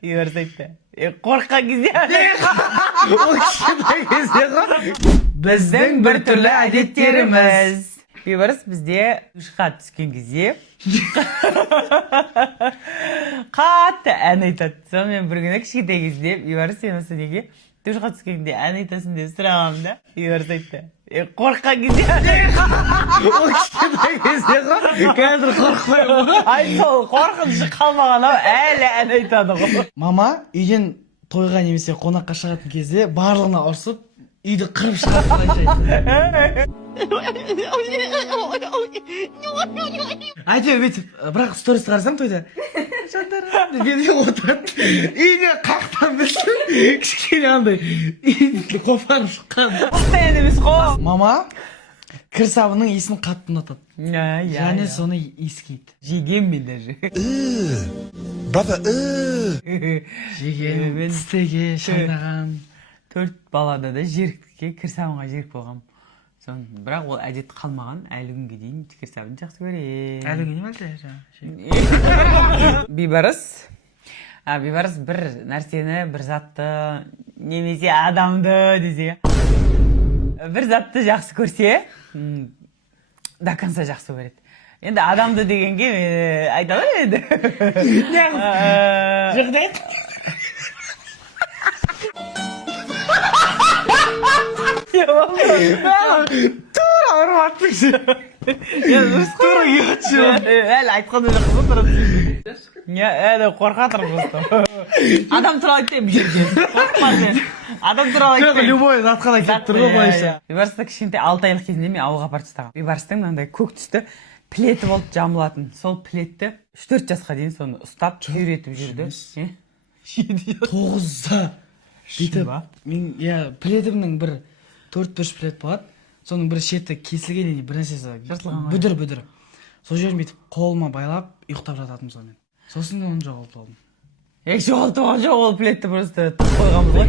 Бейбарыс айтты. Қорыққан кезде. Ол кішкентай кезде ғой. Біздің бір түрлі әдеттеріміз. Бейбарыс бізде душқа түскен кезде қатты ән айтады. Сонымен бір күні кішкентай кезде Бейбарыс сен осы неге душқа түскенде ән айтасың деп сұрағам да. Бейбарыс айтты. Қорыққан кезде. Ол кішкентай кезде ғой. Қазір қорықпаймын. Ай сол қорқынышы қалмаған ау әлі ән айтады ғой. Мама үйден тойға немесе қонаққа шығатын кезде барлығына ұрсып үйді қырып шығарып әйтеуір бүйтіп, бірақ сторис қарасам тойда жандарым деп отырады. Үйіне қақтан білсін кішкене андай үйді қопарып шыққан. Постоянно емес қой. Мама кір сабының иісін қатты ұнатады. Және соны иіскейді. Жеген мен даже. Brother, Жеген, тістеге, шайнаған. 4 балада да жерікке кірсабынға жерік болғам. Бірақ ол әдет қалмаған, әлі күнге дейін кірсабын жақсы көрем. Әлі күні мәлді? Бейбарыс бір нәрсені, бір затты, немесе адамды десе, бір затты жақсы көрсе, до конца жақсы көреді. Енді адамды дегенге айтады енді. Жағдайт? Тура ұрматпыңшы. Тура кеғатшы. Әлі айтқан өзі қызы тұрады. Әлі қорқатыр просто. Адам туралы айтты бұл жерде. Қорқпады. Адам туралы айтты. Любой затқана кетіп тұр ғой бойынша. Бейбарысты кішкентай 6 айлық кезінде мен ауылға апарып тастағам. Бейбарыстың мынандай көк түсті плеті болып жамылатын. Сол плетті 3-4 жасқа дейін соны ұстап үйретіп жүрді. 9-да бүйтіп, мен плетімнің бір 4-5 плет болады. Соның бір шеті кесілген бір нәрсесі бүдір. Сол жерін бүйтіп қолыма байлап ұйықтап жататым сонымен. Сосын оны жоғалтып алдым. Жоғалтып алған жоқ, ол плетті просто қойғанбыз ғой.